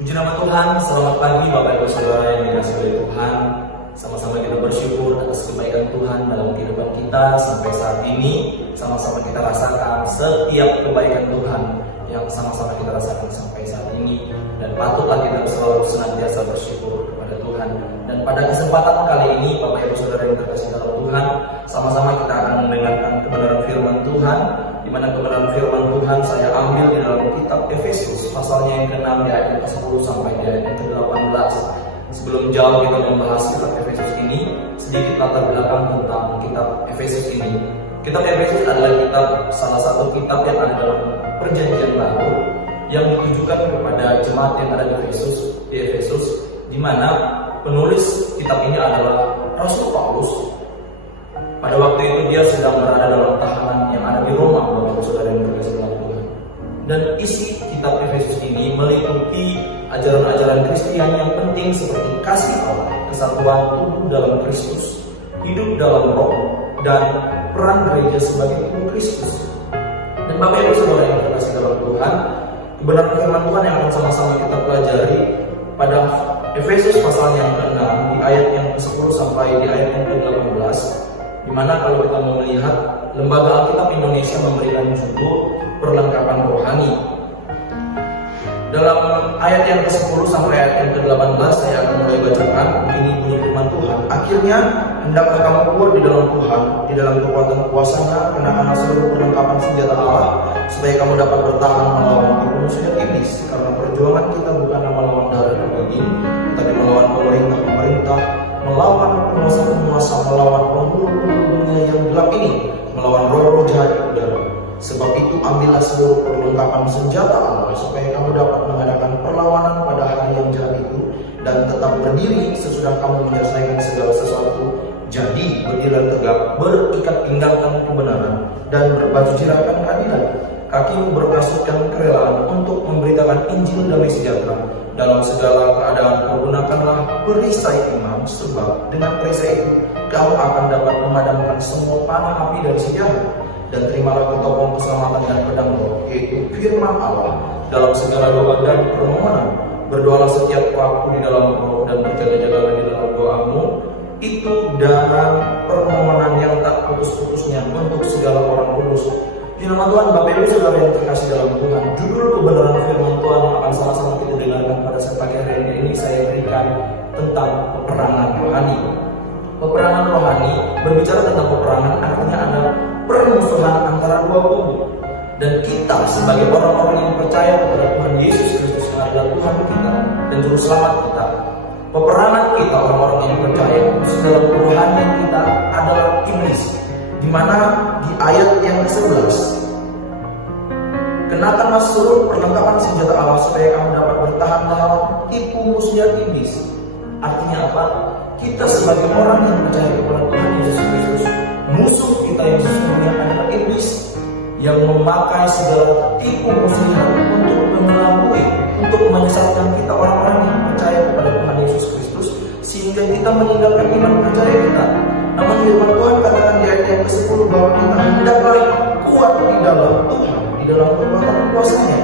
Puji nama Tuhan, selamat pagi Bapak Ibu Saudara yang dikasihi oleh Tuhan. Sama-sama kita bersyukur atas kebaikan Tuhan dalam kehidupan kita sampai saat ini. Sama-sama kita rasakan setiap kebaikan Tuhan yang sama-sama kita rasakan sampai saat ini. Dan patutlah kita selalu senantiasa bersyukur kepada Tuhan. Dan pada kesempatan kali ini Bapak Ibu Saudara yang terkasih dalam Tuhan, sama-sama kita akan mendengarkan kebenaran firman Tuhan, di mana kebenaran firman Tuhan saya ambil di dalam kitab Efesus pasalnya yang ke-6 di ayat ke-10 sampai di ayat ke-18. Sebelum jauh kita membahas kitab Efesus ini, sedikit latar belakang tentang kitab Efesus ini. Kitab Efesus adalah kitab salah satu kitab yang ada dalam Perjanjian Baru yang ditujukan kepada jemaat yang ada di Efesus, di mana penulis kitab ini adalah Rasul Paulus. Pada waktu itu dia sedang berada dalam tahanan yang ada di Roma, Bapak Saudara yang berkasih dalam Tuhan. Dan isi kitab Efesus ini meliputi ajaran-ajaran Kristiani yang penting seperti kasih Allah, kesatuan tubuh dalam Kristus, hidup dalam Roh, dan peran gereja sebagai tubuh Kristus. Dan Bapak Ibu Saudara yang berkasih dalam Tuhan, kebenaran firman Tuhan yang akan sama-sama kita pelajari pada Efesus pasal yang ke-6 di ayat yang ke-10 sampai di ayat yang ke-18, di mana kalau kita mau melihat Lembaga Alkitab Indonesia memberikan judul perlengkapan rohani. Dalam ayat yang ke-10 sampai ayat yang ke-18 saya akan mulai bacakan. Ini bunyi firman Tuhan. Akhirnya hendaklah kamu kuat di dalam Tuhan, di dalam kekuatan kuasa-Nya, kenakanlah seluruh perlengkapan senjata Allah, supaya kamu dapat bertahan melawan tipu muslihat iblis. Karena perjuangan kita bukan melawan darah dan daging, tetapi melawan pemerintah, melawan penguasa-penguasa, melawan penghulu-hulu dunia yang gelap ini, melawan roh-roh jahat di udara. Sebab itu ambillah seluruh perlengkapan senjata Allah, supaya kamu dapat mengadakan perlawanan pada hari yang jahat itu, dan tetap berdiri sesudah kamu menyelesaikan segala sesuatu. Jadi berdirilah tegak, berikat pinggangkan kebenaran, dan berbaju jirakan keadilan. Kakimu berkasutkan kerelaan untuk memberitakan Injil damai sejahtera. Dalam segala keadaan pergunakanlah perisai iman, sebab dengan perisai itu kamu akan dapat memadamkan semua panah api dari sejarah. Dan terimalah ketopong keselamatan dan pedang roh, yaitu firman Allah. Dalam segala doa dan permohonan, berdoalah setiap waktu di dalam roh, dan berjaga-jagalah di dalam doamu itu dengan permohonan yang tak putus-putusnya untuk segala orang kudus. Di nama Tuhan, Bapak Ibu Saudara yang terkasih dalam Tuhan, judul kebenaran firman Tuhan yang akan sama-sama kita dengarkan pada pagi hari ini saya berikan tentang peperangan rohani. Peperangan rohani, berbicara tentang peperangan artinya ada permusuhan antara dua kubu. Dan kita sebagai orang-orang yang percaya kepada Tuhan Yesus Kristus yang adalah Tuhan kita dan Juru Selamat kita, peperangan kita orang-orang yang percaya dalam kerohanian kita adalah iblis. Di mana di ayat yang ke-11, kenakanlah seluruh perlengkapan senjata Allah supaya kamu dapat bertahan melawan tipu muslihat iblis. Artinya apa? Kita sebagai orang yang percaya kepada Tuhan Yesus Kristus, musuh kita yang sesungguhnya adalah iblis yang memakai segala tipu muslihat untuk mengelabui, untuk menyesatkan kita orang-orang yang percaya kepada Tuhan Yesus Kristus, sehingga kita meninggalkan iman percaya kita. Namun firman Tuhan katakan di ayat yang ke-10 bahwa kita hendaklah kuat di dalam Tuhan, di dalam kekuatan kuasa-Nya.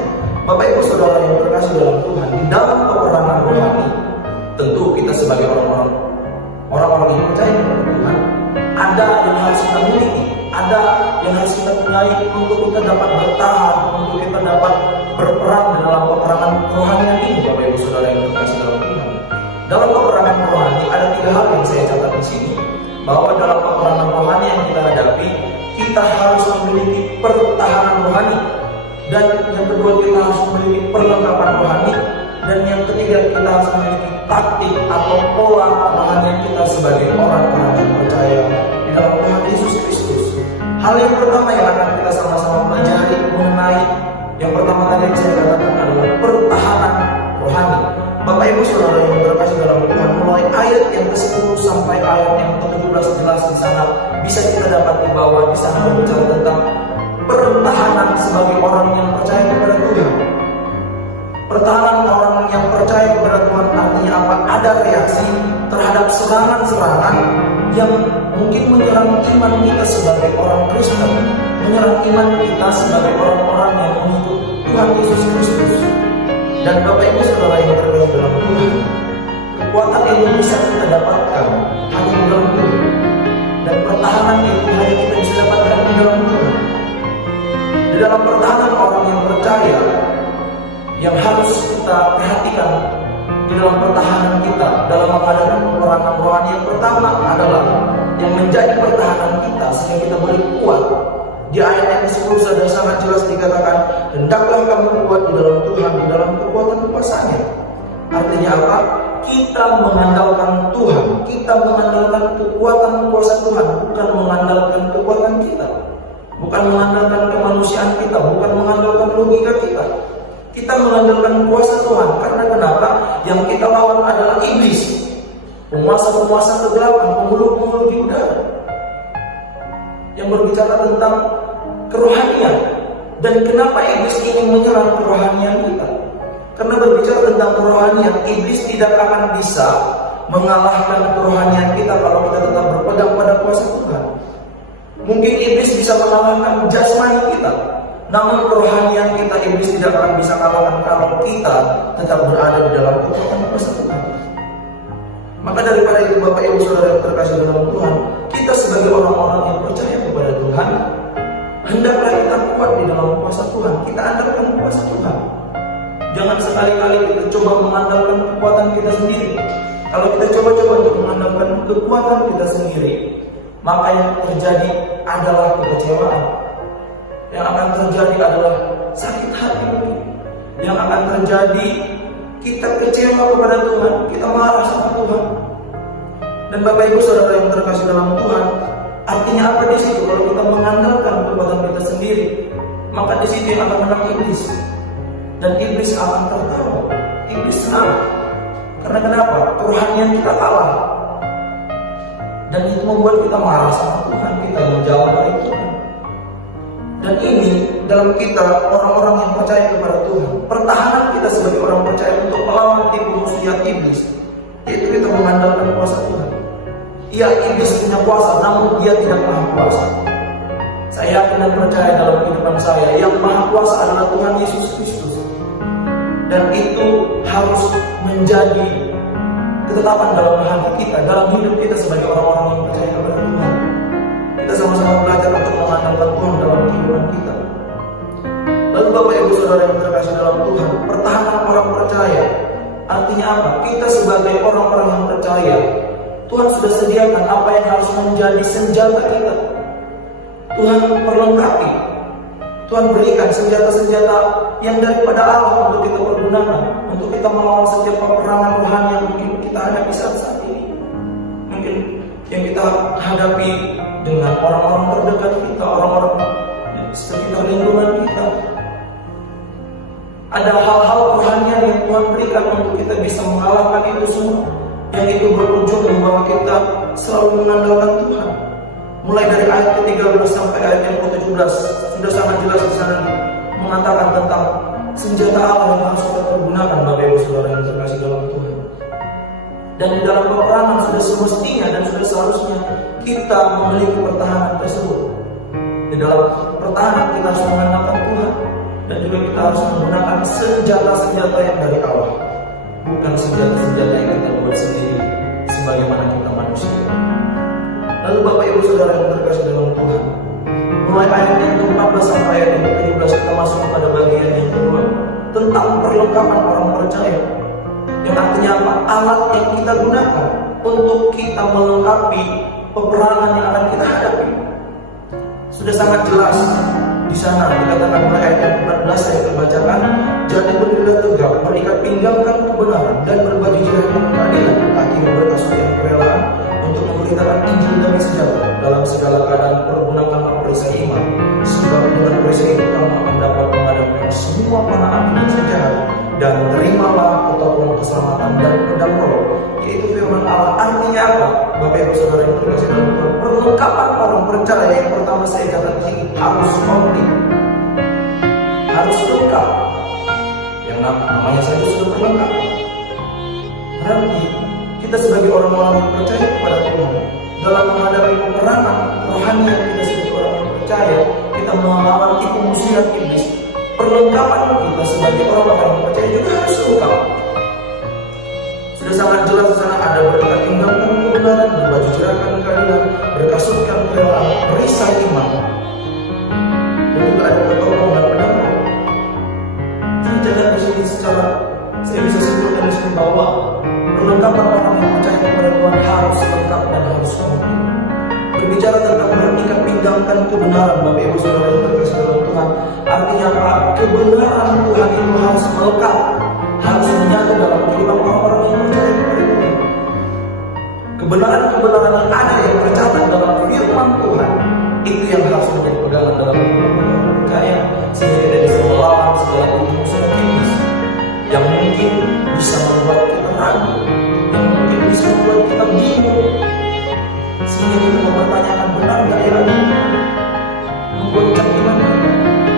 Bapak Ibu Saudara yang terkasih dalam Tuhan, di dalam peperangan rohani, tentu kita sebagai orang-orang yang percaya kepada Tuhan, ada yang harus kita miliki, ada yang harus kita punyai untuk kita dapat bertahan, untuk kita dapat berperang dalam peperangan rohani ini. Bapak Ibu Saudara yang terkasih dalam Tuhan, dalam peperangan rohani ada 3 hal yang saya catat di sini, bahwa dalam peperangan rohani yang kita hadapi, kita harus memiliki pertahanan rohani, dan yang kedua kita harus memiliki perlengkapan rohani, dan yang ketiga kita harus memiliki taktik atau pola rohani kita sebagai orang-orang yang percaya di dalam Tuhan Yesus Kristus. Hal yang pertama yang akan kita sama-sama pelajari mengenai yang pertama tadi yang saya katakan adalah pertahanan rohani. Bapak Ibu Saudara yang terkasih dalam Tuhan, mulai ayat yang ke-10 sampai ayat yang ke-17 jelas di sana bisa kita dapat di bawah di sana berbicara tentang pertahanan sebagai orang yang percaya kepada Tuhan. Pertahanan orang yang percaya kepada Tuhan artinya apa? Ada reaksi terhadap serangan-serangan yang mungkin menyerang iman kita sebagai orang Kristen, menyerang iman kita sebagai orang-orang yang mengikut Tuhan Yesus Kristus. Dan Bapak Ibu Saudara yang yang bisa kita dapatkan hanya di dalam Tuhan. Dan pertahanan itu hanya kita bisa dapatkan di dalam Tuhan. Di dalam pertahanan orang yang percaya, yang harus kita perhatikan di dalam pertahanan kita dalam menghadapi peperangan rohani, yang pertama adalah yang menjadi pertahanan kita sehingga kita boleh kuat. Di ayat yang ke-10 sudah sangat jelas dikatakan, hendaklah kamu kuat di dalam Tuhan, di dalam kekuatan kuasa-Nya. Artinya apa? Kita mengandalkan Tuhan, kita mengandalkan kekuatan kuasa Tuhan, bukan mengandalkan kekuatan kita, bukan mengandalkan kemanusiaan kita, bukan mengandalkan logika kita. Kita mengandalkan kuasa Tuhan. Karena kenapa? Yang kita lawan adalah iblis, penguasa-penguasa kegelapan, penghulu-penghulu di udara, yang berbicara tentang kerohanian. Dan kenapa iblis ingin menyerang kerohanian kita? Karena berbicara tentang kerohanian, iblis tidak akan bisa mengalahkan kerohanian kita kalau kita tetap berpegang pada kuasa Tuhan. Mungkin iblis bisa mengalahkan jasmani kita, namun kerohanian kita iblis tidak akan bisa kalahkan kalau kita tetap berada di dalam kekuatan kuasa Tuhan. Maka daripada itu Bapak Ibu Saudara yang terkasih dalam Tuhan, kita sebagai orang-orang yang percaya kepada Tuhan, hendaklah kita kuat di dalam kuasa Tuhan. Kita andalkan kuasa Tuhan. Jangan sekali-kali kita coba mengandalkan kekuatan kita sendiri. Kalau kita coba-coba untuk mengandalkan kekuatan kita sendiri, maka yang terjadi adalah kekecewaan. Yang akan terjadi adalah sakit hati. Yang akan terjadi kita kecewa kepada Tuhan, kita marah sama Tuhan. Dan Bapak Ibu Saudara yang terkasih dalam Tuhan, artinya apa di situ? Kalau kita mengandalkan kekuatan kita sendiri, maka di situ yang akan menang iblis. Dan iblis akan tertawa, iblis senang. Karena kenapa? Kerohanian kita kalah. Dan itu membuat kita marah sama Tuhan, kita menjauh dari Tuhan. Dan ini dalam kita orang-orang yang percaya kepada Tuhan, pertahanan kita sebagai orang percaya untuk melawan tipu muslihat iblis, yaitu kita mengandalkan kuasa Tuhan. Iya, iblis punya kuasa, namun dia tidak maha kuasa. Saya yakin dan percaya dalam kehidupan saya, yang maha kuasa adalah Tuhan Yesus Kristus. Dan itu harus menjadi ketetapan dalam hati kita, dalam hidup kita sebagai orang-orang yang percaya kepada Tuhan. Kita sama-sama belajar untuk mengandalkan Tuhan dalam kehidupan kita. Lalu Bapak Ibu Saudara yang terkasih dalam Tuhan, pertahanan orang percaya artinya apa? Kita sebagai orang-orang yang percaya, Tuhan sudah sediakan apa yang harus menjadi senjata kita. Tuhan perlengkapi, Tuhan berikan senjata-senjata yang daripada Allah untuk kita pergunakan, untuk kita melawan setiap peperangan rohani yang mungkin kita hadapi saat ini. Mungkin yang kita hadapi dengan orang-orang terdekat kita, orang-orang sekitar lingkungan kita. Ada hal-hal kerohanian yang Tuhan berikan untuk kita bisa mengalahkan itu semua, yang itu berujung membawa kita selalu mengandalkan Tuhan. Mulai dari ayat ke-13 sampai ayat yang ke-17 sudah sangat jelas di sana mengatakan tentang senjata Allah yang harus kita pergunakan, Bapak Ibu Saudara yang terkasih dalam Tuhan. Dan di dalam peperangan sudah semestinya dan sudah seharusnya kita memiliki pertahanan tersebut. Di dalam pertahanan kita harus mengandalkan Tuhan, dan juga kita harus menggunakan senjata-senjata yang dari Allah, bukan senjata-senjata yang kita buat sendiri sebagaimana kita manusia. Lalu Bapak Ibu Saudara yang terkasih dalam Tuhan, mulai ayat yang ke-14 sampai ayat yang ke-17 kita masuk kepada bagian yang kedua tentang perlengkapan orang percaya. Yang artinya apa? Alat yang kita gunakan untuk kita melengkapi peperangan yang akan kita hadapi. Sudah sangat jelas di sana dikatakan mulai ayat yang ke-14 saya bacakan, jadi berdirilah tegak, berikat pinggangkan kebenaran dan berbaju jihad keadilan, kaki berkasut yang kerelaan untuk memberitakan Injil damai sejahtera dalam segala keadaan. Pergunakan perisai iman, sebab dengan perisai itu kamu akan dapat menghadapi semua panah dan sejahat, dan terimalah ketopong keselamatan dan pedang Roh, yaitu firman Allah. Artinya apa? Bapak Ibu Saudara yang terkasih dalam Tuhan, perlengkapan orang percaya yang pertama saya katakan harus komplit, harus lengkap. Yang namanya saja sudah terlengkap. Berarti kita sebagai orang-orang yang percaya kepada Tuhan, dalam menghadapi peperangan rohani yang kita sebagai orang yang percaya, kita melawan tipu muslihat iblis. Perlengkapan kita sebagai orang-orang yang percaya juga harus lengkap. Sudah sangat jelas di sana ada kebenaran, berbaju jerakan keadilan, berkasutkan kerelaan, perisai iman. Dan juga ada pertolongan pedang. Jadi jangan di sini secara saya bisa simpulkan di sini bahwa perlengkapan orang yang percaya kepada Tuhan harus lengkap dan harus komplit. Berbicara tentang berikat pinggangkan kebenaran, Bapak Ibu Saudara yang terkasih dalam Tuhan, artinya apa? Kebenaran Tuhan itu harus melekat, harus menyatu dalam kehidupan orang-orang yang percaya kepada Tuhan. Kebenaran-kebenaran yang ada yang tercatat dalam firman Tuhan itu yang harus menjadi pegangan dalam kehidupan orang percaya, sehingga kita bisa melawan segala ujian iblis yang mungkin bisa membuat kita ragu, yang mungkin bisa membuat kita bingung, sehingga kita mempertanyakan benar nggak ya ini, membuat iman.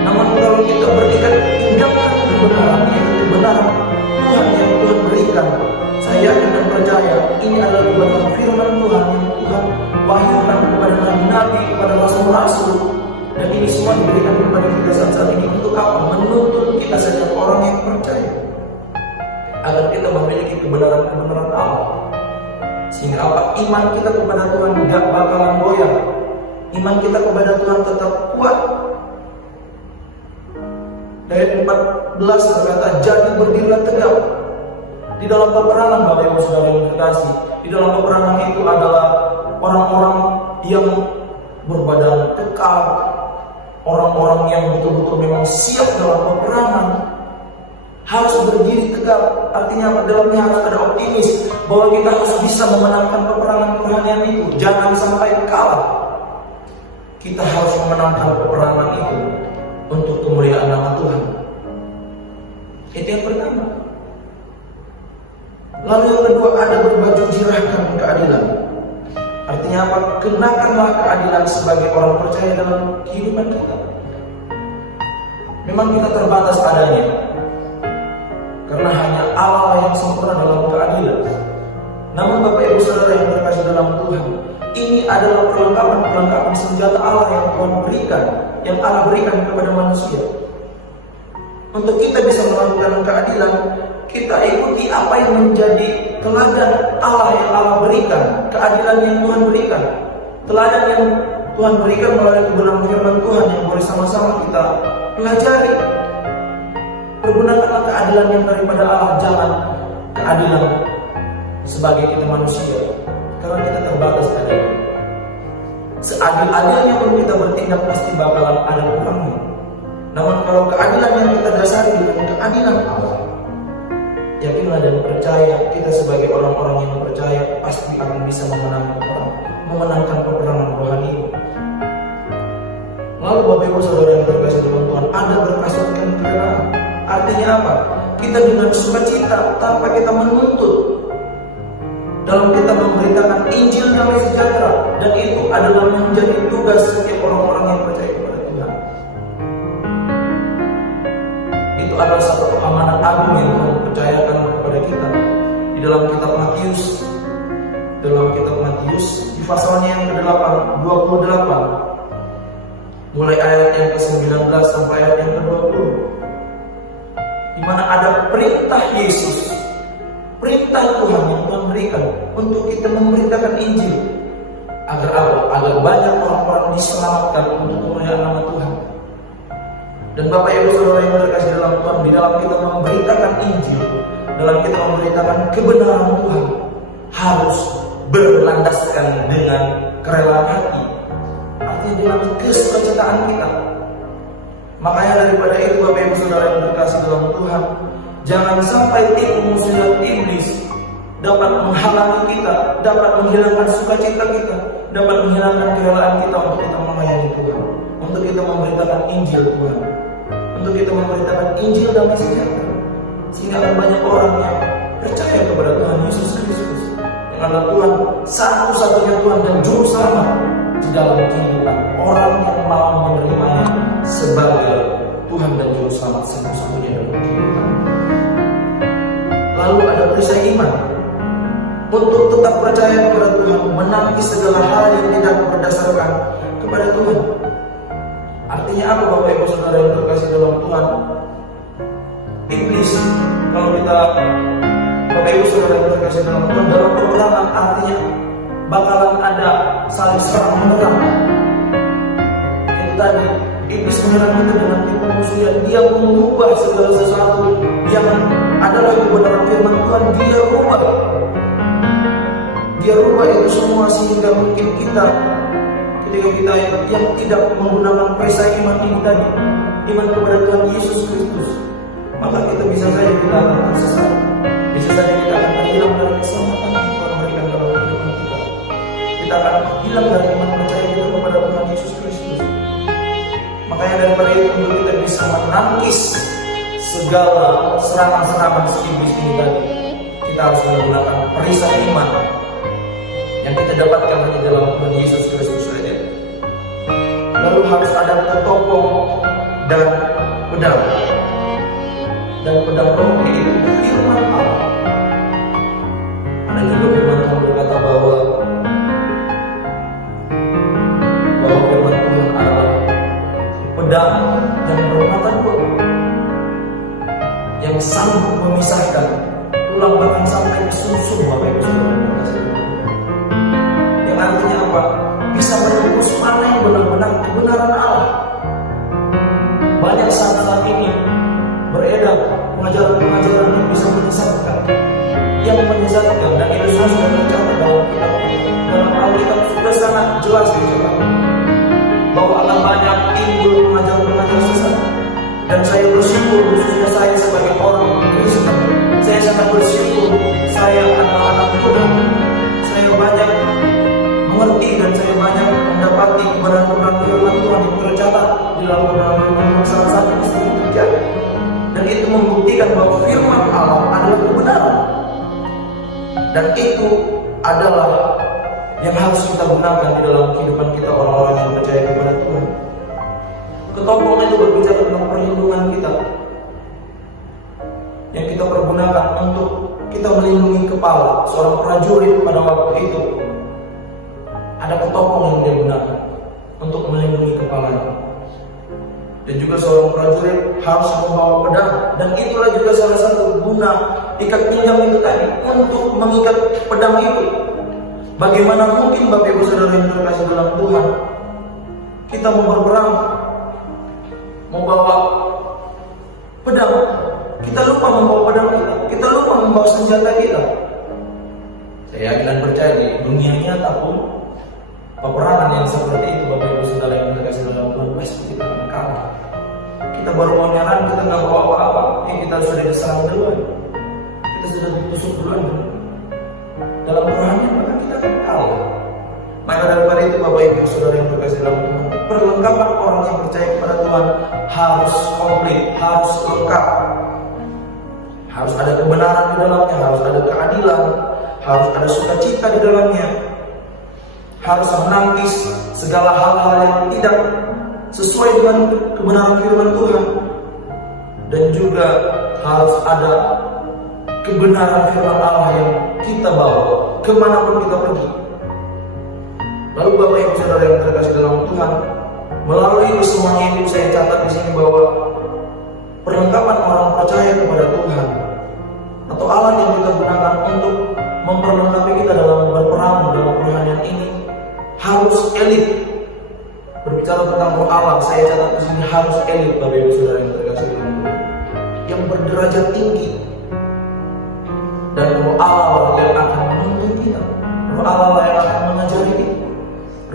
Namun kalau kita berikan tindakan kebenaran, yaitu kebenaran Tuhan yang Tuhan berikan, saya yakin dan percaya ini adalah kebenaran firman Tuhan yang Tuhan wahyukan kepada nabi-nabi, kepada rasul-rasul, dan ini semua diberikan kepada kita saat ini untuk apa? Menuntun kita setiap orang yang percaya agar kita memiliki kebenaran-kebenaran Allah, sehingga apa? Iman kita kepada Tuhan gak bakalan goyah. Iman kita kepada Tuhan tetap kuat. Ayat 14 berkata, jadi berdirilah tegak di dalam peperangan. Bapak Ibu Saudara yang terkasih, di dalam peperangan itu adalah orang-orang yang berbadan kekal, orang-orang yang betul-betul memang siap dalam peperangan, harus berdiri tegak. Artinya dalamnya harus ada optimis bahwa kita harus bisa memenangkan peperangan-peperangan itu. Jangan sampai kalah. Kita harus memenangkan peperangan itu untuk kemuliaan nama Tuhan. Itu yang pertama. Lalu yang kedua, ada berbaju jirakan keadilan. Artinya apa? Kenakanlah keadilan sebagai orang percaya dalam kehidupan kita. Memang kita terbatas adanya, karena hanya Allah yang sempurna dalam keadilan. Namun Bapak Ibu Saudara yang terkasih dalam Tuhan, ini adalah perlengkapan senjata Allah yang Tuhan berikan, yang Allah berikan kepada manusia. Untuk kita bisa melakukan keadilan, kita ikuti apa yang menjadi teladan Allah yang Allah berikan, keadilan yang Tuhan berikan, teladan yang Tuhan berikan melalui kebenaran firman Tuhan yang boleh sama-sama kita pelajari. Pergunakanlah keadilan yang daripada Allah, jangan keadilan sebagai kita manusia, karena kita terbatas adanya. Seadil-adilnya pun kita bertindak pasti bakalan ada kurangnya. Namun kalau keadilan yang kita dasari dengan keadilan Allah, yakinlah dan percaya, kita sebagai orang-orang yang percaya pasti akan bisa memenangkan peperangan rohani. Lalu Bapak Ibu Saudara yang terkasih dalam Tuhan, ada berkasutkan kerelaan. Artinya apa? Kita dengan sukacita tanpa kita menuntut, dalam kita memberitakan Injil damai sejahtera, dan itu adalah menjadi tugas setiap orang-orang yang percaya kepada Tuhan. Itu adalah satu amanat agung yang Tuhan percayakan kepada kita. Di dalam kitab Matius, di pasalnya yang ke-8, 28, mulai ayat yang ke-19 sampai ayat yang ke-20, di mana ada perintah Yesus, perintah Tuhan yang Tuhan berikan untuk kita memberitakan Injil, agar apa? Agar banyak orang-orang diselamatkan untuk kemuliaan nama Tuhan. Dan Bapak Ibu Saudara yang terkasih dalam Tuhan, di dalam kita memberitakan Injil, dalam kita memberitakan kebenaran Tuhan, harus berlandaskan dengan kerelaan hati, artinya dengan kesukacitaan kita. Makanya daripada itu Bapak Ibu Saudara yang terkasih dalam Tuhan, jangan sampai tipu muslihat iblis dapat menghalangi kita, dapat menghilangkan sukacita kita, dapat menghilangkan kerelaan kita untuk kita melayani Tuhan, untuk kita memberitakan Injil Tuhan, untuk kita memberitakan Injil damai sejahtera, sehingga ada banyak orang yang percaya kepada Tuhan Yesus Kristus, yang adalah Tuhan, satu-satunya Tuhan dan Juru Selamat di dalam kehidupan orang yang mau menerimanya sebagai Tuhan dan Juru Selamat satu-satunya dalam kehidupan. Lalu ada perisai iman untuk tetap percaya kepada Tuhan, menangis segala hal yang tidak berdasarkan kepada Tuhan. Artinya apa Bapak Ibu Saudara yang terkasih dalam Tuhan? Iblis, kalau kita Bapak Ibu Saudara yang terkasih dalam Tuhan, dalam peperangan artinya bakalan ada saling serang menyerang. Itu tadi, iblis menyerang kita dengan tipu muslihat. Dia mengubah segala sesuatu yang adalah kebenaran firman Tuhan. Dia rubah itu semua, sehingga mungkin ketika kita yang tidak menggunakan perisai iman ini tadi, iman kepada Tuhan Yesus Kristus, maka kita bisa saja kita akan tersesat, bisa saja kita akan terhilang dari keselamatan yang Tuhan berikan dalam kehidupan kita. Kita akan hilang dari iman percaya kita kepada Tuhan Yesus Kristus. Makanya daripada itu, untuk kita bisa menangkis segala serangan-serangan iblis ini tadi, kita harus menggunakan perisai iman yang kita dapatkan hanya dalam Tuhan Yesus Kristus saja. Lalu harus ada ketopong dan pedang. Dan pedang roh itu firman Allah. Ada juga firman Tuhan berkata bahwa firman Tuhan adalah pedang yang bermata dua, yang sanggup memisahkan tulang bahkan sampai ke sumsum, Bapak Ibu Saudara. Yang artinya apa? Bisa menembus mana yang benar-benar kebenaran Allah. Banyak saat ini beredar pengajaran-pengajaran yang bisa menyesatkan, dan itu semua sudah tercatat dalam Alkitab sudah sangat jelas dicatat bahwa akan banyak timbul pengajaran-pengajaran sesat. Dan saya bersyukur, khususnya saya sebagai orang Kristen, saya sangat bersyukur saya anak-anak Tuhan. Saya banyak mengerti dan saya banyak mendapati kebenaran firman Tuhan yang tercatat di dalam kebenaran Tuhan salah satu mesti terjadi. Dan itu membuktikan bahwa firman Allah adalah kebenaran. Dan itu adalah yang harus kita gunakan di dalam kehidupan kita, orang-orang yang percaya kepada Tuhan. Ketopong itu berbicara tentang perlindungan kita, yang kita pergunakan untuk kita melindungi kepala. Seorang prajurit pada waktu itu ada ketopong yang dia gunakan untuk melindungi kepalanya. Dan juga seorang prajurit harus membawa pedang. Dan itulah juga salah satu guna ikat pinggang itu tadi, untuk mengikat pedang itu. Bagaimana mungkin Bapak Ibu Saudara yang terkasih dalam Tuhan, kita mau berperang, membawa pedang, kita lupa membawa pedang kita lupa membawa senjata kita. Saya yakin dan percaya di dunia nyata pun peperangan yang seperti itu, Bapak Ibu Saudara yang terkasih dalam Tuhan, pasti kita akan kalah. Kita baru mau nyerang, kita nggak bawa apa-apa, kita sudah diserang duluan, kita sudah ditusuk duluan. Dalam peperangan maka kita akan kalah. Maka daripada itu, Bapak Ibu Saudara yang terkasih dalam Tuhan, perlengkapan orang yang percaya kepada Tuhan harus komplit, harus lengkap. Harus ada kebenaran di dalamnya, harus ada keadilan, harus ada sukacita di dalamnya, harus menangkis segala hal-hal yang tidak sesuai dengan kebenaran firman Tuhan, dan juga harus ada kebenaran firman Allah yang kita bawa kemanapun kita pergi. Lalu Bapak Ibu Saudara yang terkasih dalam Tuhan, melalui semuanya itu saya catat di sini bahwa perlengkapan orang percaya kepada Tuhan atau alat yang kita gunakan untuk memperlengkapi kita dalam berperang dalam perharian ini harus elit. Berbicara tentang roh Allah, saya catat di sini harus elit, Bapak Ibu Saudara yang terkasih dalam Tuhan, yang berderajat tinggi. Dan roh Allah yang akan menuntun kita, roh Allah yang akan mengajari kita,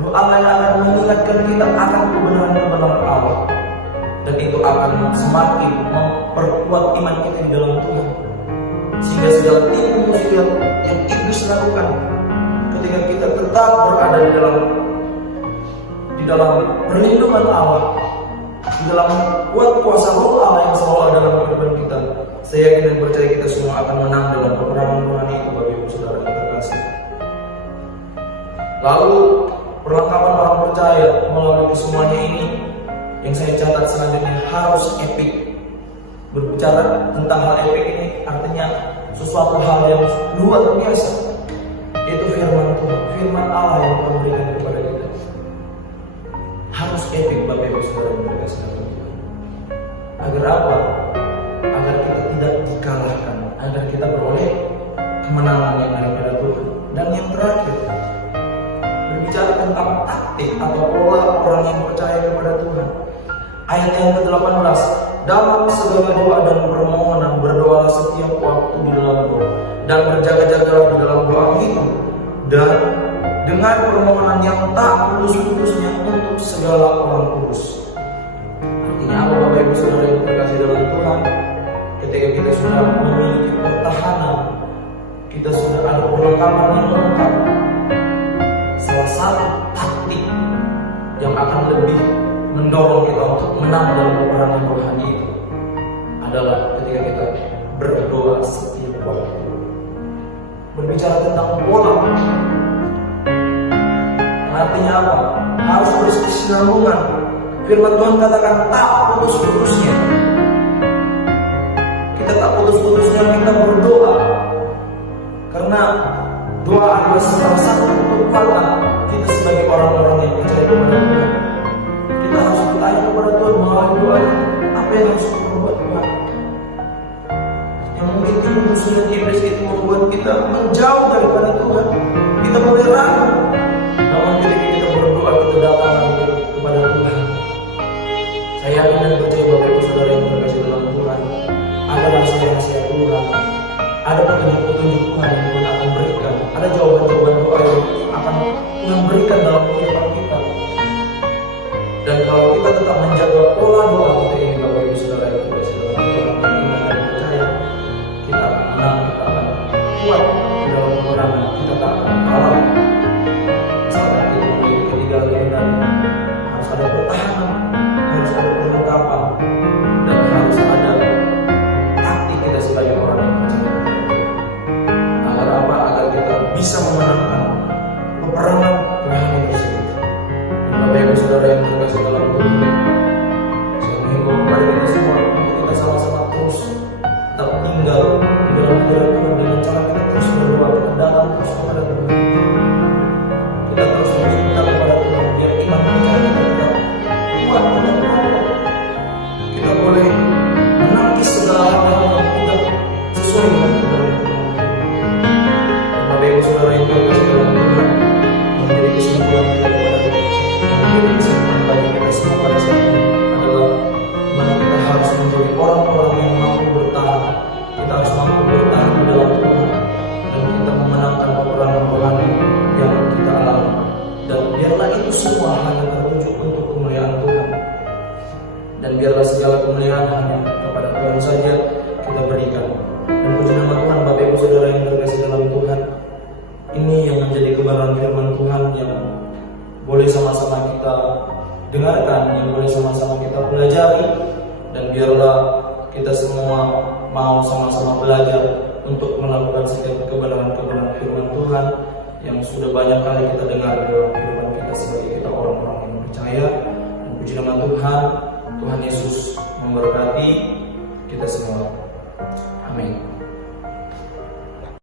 roh Allah yang akan mengingatkan kita akan kebenaran-kebenaran Allah. Dan itu akan semakin memperkuat iman kita di dalam Tuhan, sehingga segala tipu muslihat yang iblis lakukan ketika kita tetap berada di dalam perlindungan Allah, di dalam kuat kuasa roh Allah yang selalu ada dalam kehidupan kita, saya yakin dan percaya kita semua akan menang dalam peperangan Tuhan itu, Bapak Ibu Saudara yang terkasih. Lalu perlengkapan orang percaya melalui semuanya ini yang saya catat selanjutnya harus epic. Berbicara tentang hal epic ini artinya sesuatu hal yang luar biasa, yaitu firman Tuhan, firman Allah yang Tuhan berikan kepada kita. Harus epic, Bapak Ibu Saudara yang terkasih dalam Tuhan. Agar apa? Agar kita tidak dikalahkan, agar kita beroleh kemenangan yang daripada Tuhan. Dan yang terakhir, Ayat yang ke-18, dalam segala doa dan permohonan berdoalah setiap waktu di dalam doa dan berjaga-jagalah di dalam doa itu dan dengan permohonan yang tak putus-putusnya untuk segala orang kudus. Artinya apa Bapak Ibu Saudara yang terkasih dalam Tuhan? Ketika kita sudah memiliki pertahanan, kita sudah ada perlengkapan yang lengkap, salah satu taktik yang akan lebih mendorong kita untuk menang dalam peperangan rohani itu adalah ketika kita berdoa setiap waktu. Berbicara tentang pola, artinya apa? Harus berkesinambungan. Firman Tuhan katakan tak putus-putusnya. Kita tak putus-putusnya kita berdoa, karena doa adalah salah satu kekuatan kita sebagai orang-orang yang percaya kepada Tuhan. Kita harus bertanya kepada Tuhan melalui doa, apa yang harus kita perbuat Tuhan? Yang mungkin musuh iblis itu membuat kita menjauh daripada Tuhan. Kita boleh ragu, namun ketika kita berdoa kita datang kepada Tuhan. Saya yakin dan percaya Bapak Ibu Saudara yang terkasih dalam Tuhan, ada rahasia-rahasia Tuhan, ada petunjuk-petunjuk Tuhan yang Tuhan akan berikan, ada jawaban-jawaban doa yang akan Tuhan berikan dalam kehidupan kita. Dan kalau kita tetap menjaga pola doa kita ini Bapak Ibu Saudara yang terkasih dalam Tuhan, dan percaya kita akan menang, kita akan kuat di dalam peperangan, kita tak akan kalah. Saat kita memiliki ketiga elemen, harus ada pertahanan, harus ada perlengkapan, dan harus ada taktik kita sebagai orang yang percaya. Agar apa? Agar kita bisa memenangkan peperangan rohani tersebut. Bapak Ibu Saudara yang terkasih dalam Tuhan, saya menghimbau kepada kita semua untuk kita sama-sama terus tetap tinggal di dalam hadirat Tuhan dengan cara kita terus berdoa, kita datang terus kepada Tuhan, kita terus meminta kepada Tuhan biar iman percaya kita tetap kuat, tetap kokoh. Kita boleh menangkis segala hal yang tidak sesuai dengan kebenaran Tuhan. Bapak Ibu Saudara yang terkasih dalam Tuhan, menjadi kesimpulan kita kepada Tuhan, menjadi kesimpulan bagi kita semua pada saat ini adalah mana kita harus menjadi orang-orang yang mampu bertahan. Kita harus mampu bertahan di dalam Tuhan dan kita memenangkan peperangan rohani yang kita alami. Dan biarlah itu semua hanya tertuju untuk kemuliaan Tuhan. Dan biarlah segala kemuliaan hanya kepada Tuhan saja kita berikan. Dan puji nama Tuhan Bapak Ibu Saudara yang terkasih dalam Tuhan. Ini yang menjadi kebenaran firman Tuhan yang boleh sama-sama kita dengarkan, yang boleh sama-sama kita pelajari. Dan biarlah kita semua mau sama-sama belajar untuk melakukan setiap kebenaran-kebenaran firman Tuhan yang sudah banyak kali kita dengar dalam kehidupan kita sebagai kita orang-orang yang percaya. Dan puji nama Tuhan, Tuhan Yesus memberkati kita semua. Amin.